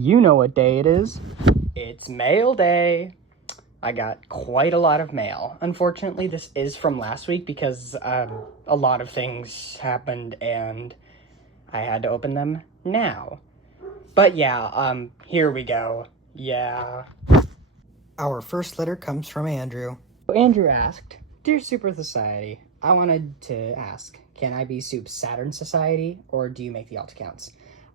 You know what day it is. It's mail day. I got quite a lot of mail. Unfortunately, this is from last week because a lot of things happened and I had to open them now. But yeah, here we go. Yeah. Our first letter comes from Andrew. Andrew asked, Dear Super Society, I wanted to ask, can I be Soup's Saturn Society, or do you make the alt accounts?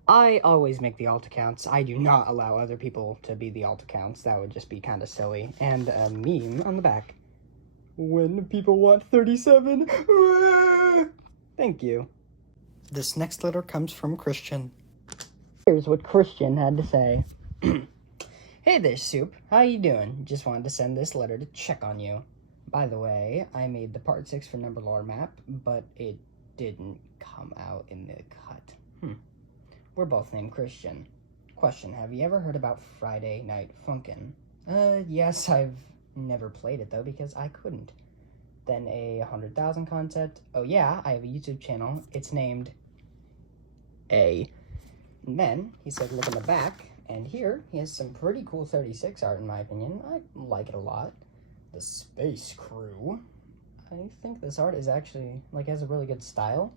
I always make the alt accounts. I do not allow other people to be the alt accounts. That would just be kind of silly. And a meme on the back. When people want 37. Thank you. This next letter comes from Christian. Here's what Christian had to say. Hey there, Soup. How you doing? Just wanted to send this letter to check on you. By the way, I made the part 6 for Number Lore map, but it didn't come out in the cut. We're both named Christian. Question, have you ever heard about Friday Night Funkin'? Yes, I've never played it though because I couldn't. Then a 100,000 concept. Oh yeah, I have a YouTube channel. It's named A. And then he said look in the back, and here he has some pretty cool 36 art in my opinion. I like it a lot. The Space Crew. I think this art is actually, has a really good style.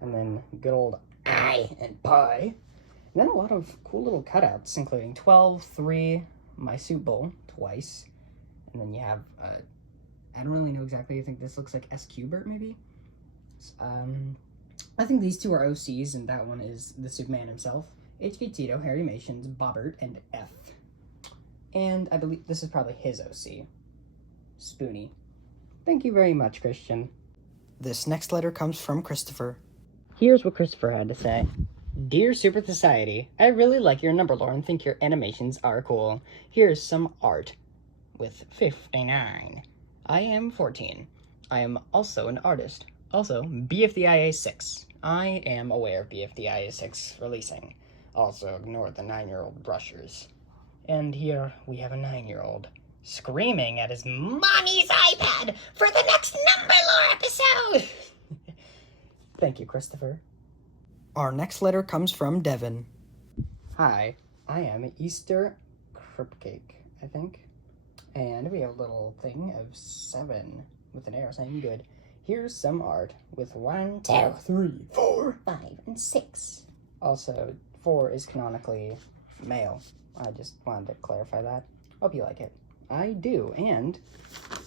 And then good old I and Pi. And then a lot of cool little cutouts, including 12, 3, my soup bowl, twice. And then you have, I don't really know exactly, I think this looks like S-Cubert, maybe? I think these two are OCs, and that one is the Superman himself. HK Tito, Harry Mations, Bobbert, and F. And I believe this is probably his OC. Spoonie. Thank you very much, Christian. This next letter comes from Christopher. Here's what Christopher had to say. Dear Super Society, I really like your number lore and think your animations are cool. Here's some art with 59. I am 14. I am also an artist. Also, BFDIA 6. I am aware of BFDIA 6 releasing. Also, ignore the 9-year-old brushers. And here we have a 9-year-old screaming at his mommy's iPad for the next number lore episode! Thank you, Christopher. Our next letter comes from Devin. Hi, I am Easter Cupcake, I think. And we have a little thing of 7 with an arrow saying good. Here's some art with 1, 2, 3, 4, 5, and 6. Also, 4 is canonically male. I just wanted to clarify that. Hope you like it. I do, and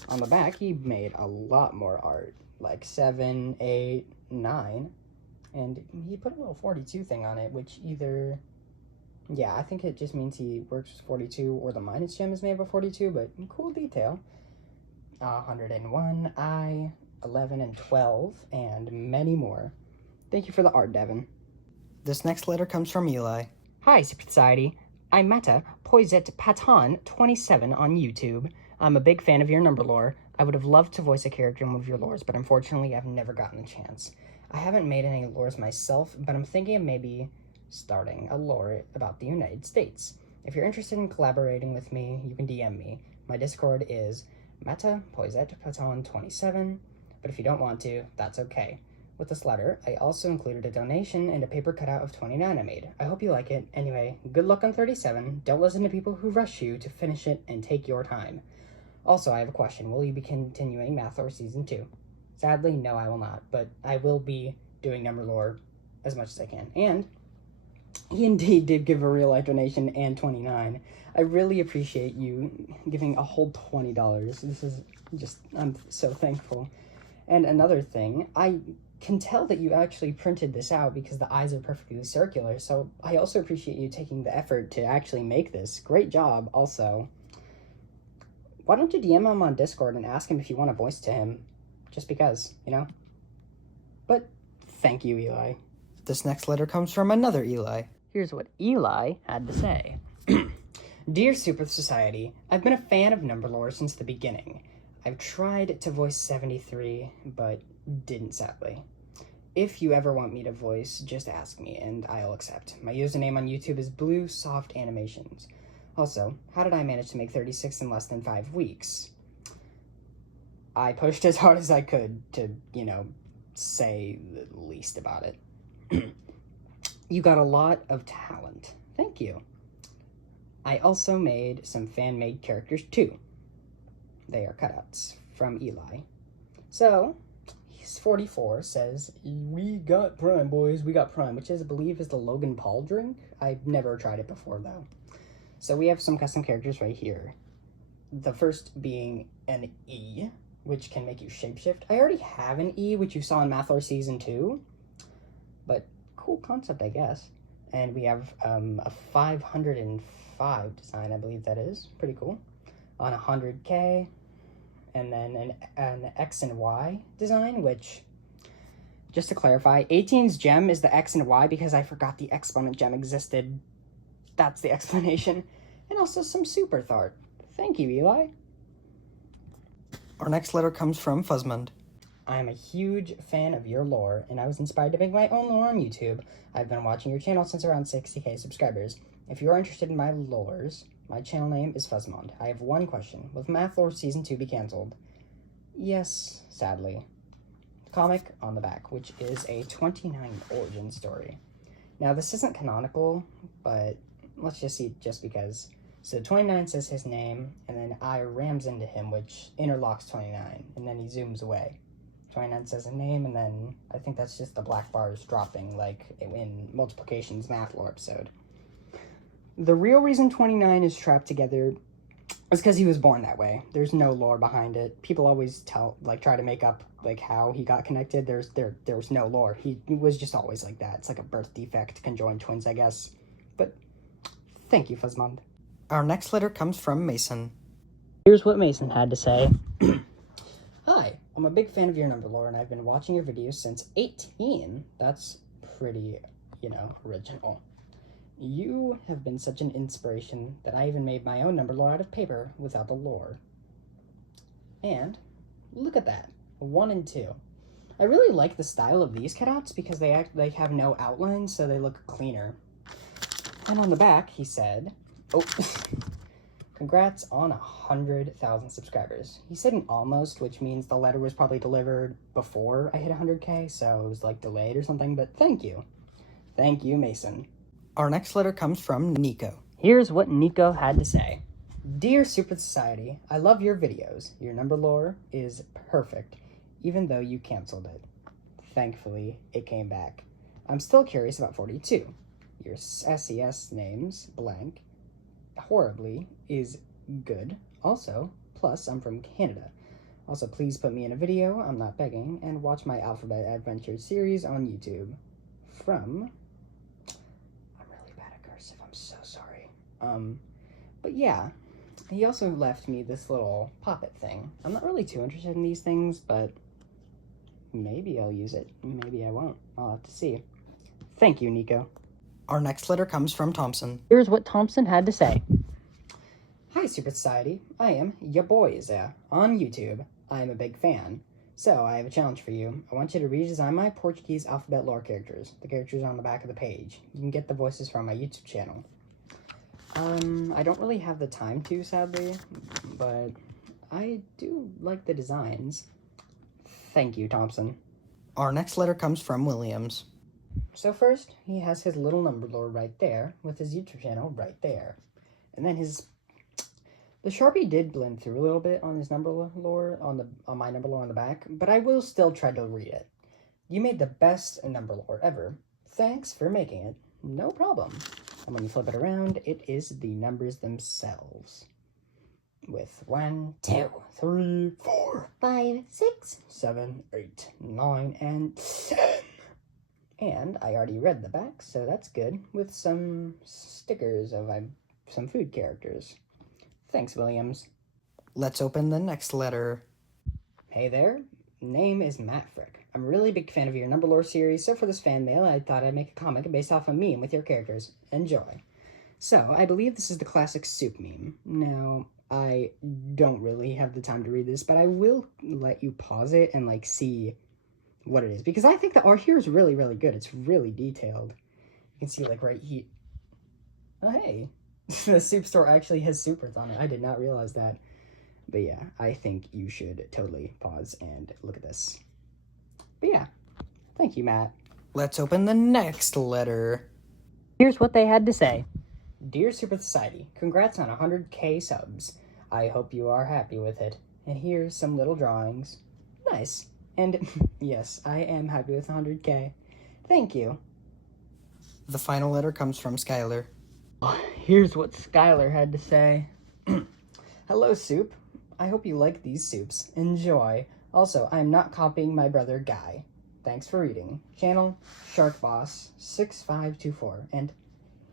on the back he made a lot more art, like 7, 8, 9, and he put a little 42 thing on it, which either, yeah, I think it just means he works with 42, or the minus gem is made by 42, but cool detail. 101, I, 11, and 12, and many more. Thank you for the art, Devin. This next letter comes from Eli. Hi, Super Society. I'm Meta Poiset Patan 27 on YouTube. I'm a big fan of your number lore. I would have loved to voice a character in one of your lores, but unfortunately I've never gotten a chance. I haven't made any lores myself, but I'm thinking of maybe starting a lore about the United States. If you're interested in collaborating with me, you can DM me. My Discord is Meta Poiset Patan 27, but if you don't want to, that's okay. With this letter, I also included a donation and a paper cutout of 29 I made. I hope you like it. Anyway, good luck on 37. Don't listen to people who rush you to finish it and take your time. Also, I have a question. Will you be continuing Math Lore Season 2? Sadly, no, I will not, but I will be doing number lore as much as I can. And he indeed did give a real life donation and 29. I really appreciate you giving a whole $20. This is just, I'm so thankful. And another thing, I can tell that you actually printed this out because the eyes are perfectly circular, so I also appreciate you taking the effort to actually make this. Great job, also. Why don't you DM him on Discord and ask him if you want to voice to him? Just because, you know? But thank you, Eli. This next letter comes from another Eli. Here's what Eli had to say. Dear Super Society, I've been a fan of number lore since the beginning. I've tried to voice 73, but didn't sadly. If you ever want me to voice, just ask me and I'll accept. My username on YouTube is Blue Soft Animations. Also, how did I manage to make 36 in less than 5 weeks? I pushed as hard as I could to, say the least about it. You got a lot of talent. Thank you. I also made some fan-made characters too. They are cutouts from Eli. So, he's 44, says, "We got Prime, boys, we got Prime," which I believe is the Logan Paul drink. I've never tried it before, though. So we have some custom characters right here. The first being an E, which can make you shapeshift. I already have an E, which you saw in Math Lore Season 2, but cool concept, I guess. And we have a 505 design, I believe that is. Pretty cool. On 100K. And then an X and Y design, which, just to clarify, 18's gem is the X and Y because I forgot the exponent gem existed. That's the explanation. And also some super Thart. Thank you, Eli. Our next letter comes from Fuzzmund. I'm a huge fan of your lore, and I was inspired to make my own lore on YouTube. I've been watching your channel since around 60k subscribers. If you're interested in my lores, my channel name is Fuzzmond. I have one question. Will Math Lore Season 2 be cancelled? Yes, sadly. Comic on the back, which is a 29 origin story. Now, this isn't canonical, but let's just see just because. So 29 says his name, and then I rams into him, which interlocks 29, and then he zooms away. 29 says a name, and then I think that's just the black bars dropping, like in Multiplication's Math Lore episode. The real reason 29 is trapped together is because he was born that way. There's no lore behind it. People always try to make up, like, how he got connected. There's no lore. He was just always like that. It's like a birth defect, conjoined twins, I guess. But thank you, Fuzzmond. Our next letter comes from Mason. Here's what Mason had to say. Hi, I'm a big fan of your number lore, and I've been watching your videos since 18. That's pretty, original. You have been such an inspiration that I even made my own number lore out of paper without the lore. And look at that, 1 and 2. I really like the style of these cutouts because they have no outlines, so they look cleaner. And on the back, he said, oh, congrats on 100,000 subscribers. He said an almost, which means the letter was probably delivered before I hit 100k, so it was like delayed or something, but thank you. Thank you, Mason. Our next letter comes from Nico. Here's what Nico had to say. Dear Super Society, I love your videos. Your number lore is perfect, even though you canceled it. Thankfully, it came back. I'm still curious about 42. Your SES names, blank, horribly, is good. Also, plus, I'm from Canada. Also, please put me in a video, I'm not begging, and watch my Alphabet Adventure series on YouTube. From... I'm so sorry. But yeah, he also left me this little poppet thing. I'm not really too interested in these things, but maybe I'll use it. Maybe I won't. I'll have to see. Thank you, Nico. Our next letter comes from Thompson. Here's what Thompson had to say. Hi, Super Society. I am ya boys on YouTube. I am a big fan. So, I have a challenge for you. I want you to redesign my Portuguese alphabet lore characters. The characters are on the back of the page. You can get the voices from my YouTube channel. I don't really have the time to, sadly, but I do like the designs. Thank you, Thompson. Our next letter comes from Williams. So first, he has his little number lore right there, with his YouTube channel right there. And then the Sharpie did blend through a little bit on his number lore, on my number lore on the back, but I will still try to read it. You made the best number lore ever. Thanks for making it. No problem. And when you flip it around, it is the numbers themselves. With 1, 2, 3, 4, 5, 6, 7, 8, 9, and 10. And I already read the back, so that's good, with some stickers of some food characters. Thanks, Williams. Let's open the next letter. Hey there, name is Matt Frick. I'm a really big fan of your number lore series, so for this fan mail, I thought I'd make a comic based off a meme with your characters. Enjoy. So, I believe this is the classic soup meme. Now, I don't really have the time to read this, but I will let you pause it and, see what it is. Because I think the art here is really, really good. It's really detailed. You can see, right here. Oh, hey. The soup store actually has supers on it. I did not realize that. But yeah, I think you should totally pause and look at this. But yeah, thank you, Matt. Let's open the next letter. Here's what they had to say. Dear Super Society, congrats on 100k subs. I hope you are happy with it. And here's some little drawings. Nice. And yes, I am happy with 100k. Thank you. The final letter comes from Skylar. Here's what Skylar had to say. Hello, Soup. I hope you like these soups. Enjoy. Also, I am not copying my brother Guy. Thanks for reading. Channel SharkBoss6524. And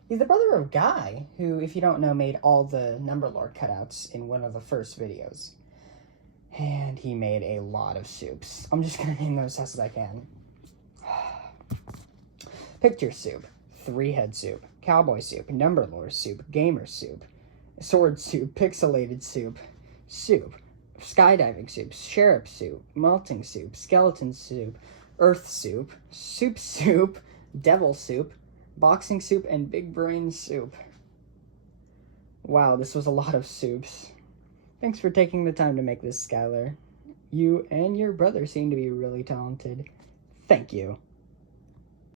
he's the brother of Guy, who, if you don't know, made all the Numberlord cutouts in one of the first videos. And he made a lot of soups. I'm just gonna name those as fast as I can. Picture soup, 3-head soup, cowboy soup, Numberlord soup, gamer soup, sword soup, pixelated soup, skydiving soup, sheriff soup, melting soup, skeleton soup, earth soup, soup, devil soup, boxing soup, and big brain soup. Wow, this was a lot of soups. Thanks for taking the time to make this, Skylar. You and your brother seem to be really talented. Thank you.